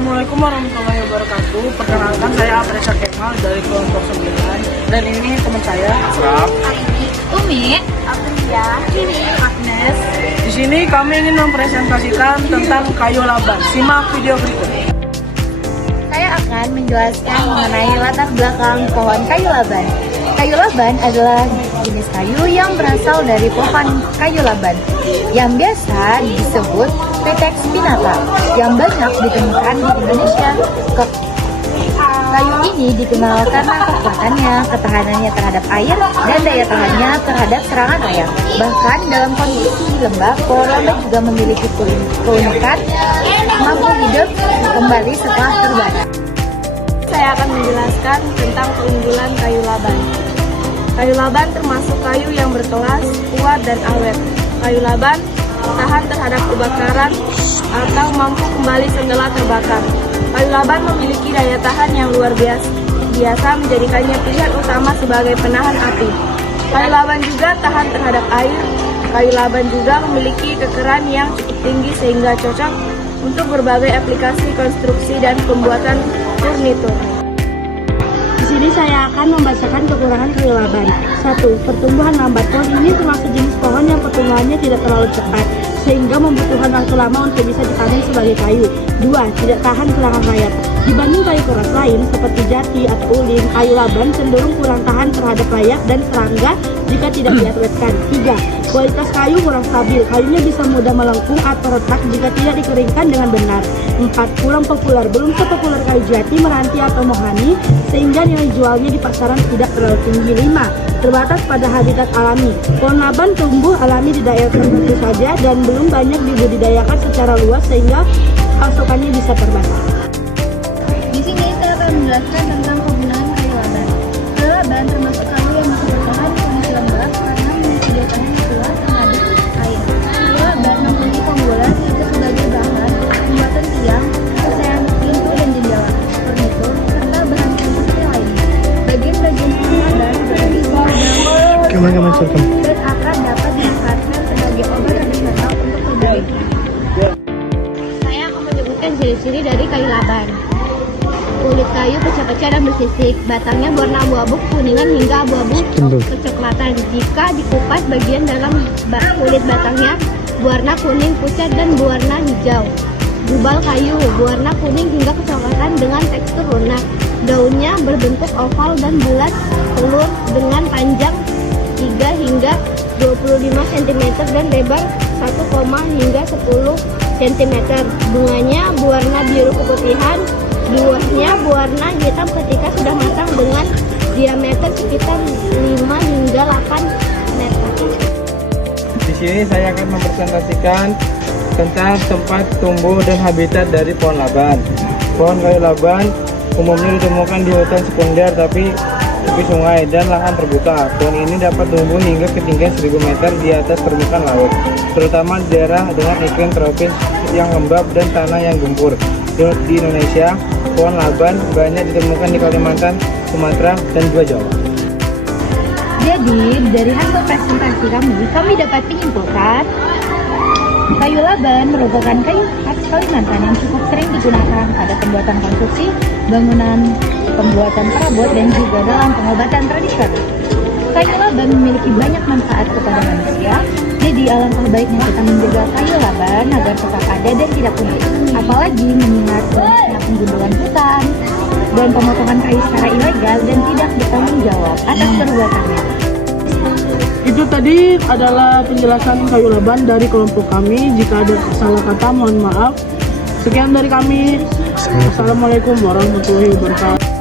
Assalamualaikum warahmatullahi wabarakatuh. Perkenalkan, saya Apresa Kemal dari kelompok 9. Dan ini teman saya, Asraf, Umi, Aprilia, Agnes. Di sini kami ingin mempresentasikan tentang kayu laban. Simak video berikut. Saya akan menjelaskan mengenai latar belakang pohon kayu laban. Kayu laban adalah jenis kayu yang berasal dari pohon kayu laban yang biasa disebut Petex pinnata yang banyak ditemukan di Indonesia. Kayu ini dikenal karena kekuatannya, ketahanannya terhadap air, dan daya tahannya terhadap serangan air. Bahkan dalam kondisi lembab, pohon laban juga memiliki keunikan mampu hidup kembali setelah terbakar. Saya akan menjelaskan tentang keunggulan kayu laban. Kayu laban termasuk kayu yang berkelas, kuat, dan awet. Kayu laban tahan terhadap kebakaran atau mampu kembali setelah terbakar. Kayu laban memiliki daya tahan yang luar biasa menjadikannya pilihan utama sebagai penahan api. Kayu laban juga tahan terhadap air. Kayu laban juga memiliki kekeran yang cukup tinggi sehingga cocok untuk berbagai aplikasi konstruksi dan pembuatan furnitur. Di sini saya akan membacakan kekurangan kayu laban. 1. Pertumbuhan lambat. Pohon ini termasuk jenis pohon yang pertumbuhannya tidak terlalu cepat, sehingga membutuhkan waktu lama untuk bisa dipanen sebagai kayu. 2. Tidak tahan serangan rayap. Dibanding kayu keras lain seperti jati atau ulin, kayu laban cenderung kurang tahan terhadap rayap dan serangga jika tidak diawetkan. 3. Kualitas kayu kurang stabil. Kayunya bisa mudah melengkung atau retak jika tidak dikeringkan dengan benar. 4. Kurang populer. Belum sepopuler kayu jati, meranti atau mohani, sehingga nilai jualnya di pasaran tidak terlalu tinggi. 5. Terbatas pada habitat alami. Pohon laban tumbuh alami di daerah tertentu saja dan belum banyak dibudidayakan secara luas sehingga pasokannya bisa terbatas. Di sini saya akan menjelaskan tentang kegunaan kayu laban. Kayu laban termasuk kayu yang bisa bertahan di kondisi lembab karena memiliki daya tahan yang kuat terhadap air. Kayu laban mempunyai keunggulan yaitu sebagai bahan pembuatan tiang, pecahan pintu dan jendela, furnitur, serta bahan konstruksi lainnya. Bagian-bagian pohon laban seperti dan akar dapat dimanfaatkan sebagai obat tradisional untuk berbagai penyakit. Saya akan menyebutkan ciri-ciri dari kayu laban. Kulit kayu pecah-pecah dan bersisik, batangnya berwarna abu-abu kuningan hingga abu-abu kecoklatan. Jika dikupas, bagian dalam kulit batangnya berwarna kuning pucat dan berwarna hijau. Jubal kayu berwarna kuning hingga kecoklatan dengan tekstur lunak. Daunnya berbentuk oval dan bulat, telur dengan panjang 3 hingga 25 cm dan lebar 1, hingga 10 cm. Bunganya berwarna biru keputihan. Buahnya berwarna hitam ketika sudah matang dengan diameter sekitar 5 hingga 8 meter. Di sini saya akan mempresentasikan tentang tempat tumbuh dan habitat dari pohon laban. Pohon kayu laban umumnya ditemukan di hutan sekunder tepi sungai dan lahan terbuka. Pohon ini dapat tumbuh hingga ketinggian 1000 meter di atas permukaan laut, terutama di daerah dengan iklim tropis yang lembab dan tanah yang gembur. Di Indonesia, pohon laban banyak ditemukan di Kalimantan, Sumatera, dan juga Jawa. Jadi, dari hasil presentasi kami dapat menyimpulkan kayu laban merupakan kayu khas Kalimantan yang cukup sering digunakan pada pembuatan konstruksi, bangunan, pembuatan perabot, dan juga dalam pengobatan tradisional. Kayu laban memiliki banyak manfaat kepada manusia, jadi alangkah baiknya kita menjaga kayu laban agar tetap ada dan tidak punah. Apalagi mengingat banyaknya penggundulan hutan dan pemotongan kayu secara ilegal dan tidak bertanggung jawab atas perbuatannya. Itu tadi adalah penjelasan kayu laban dari kelompok kami. Jika ada salah kata, mohon maaf. Sekian dari kami. Assalamualaikum warahmatullahi wabarakatuh.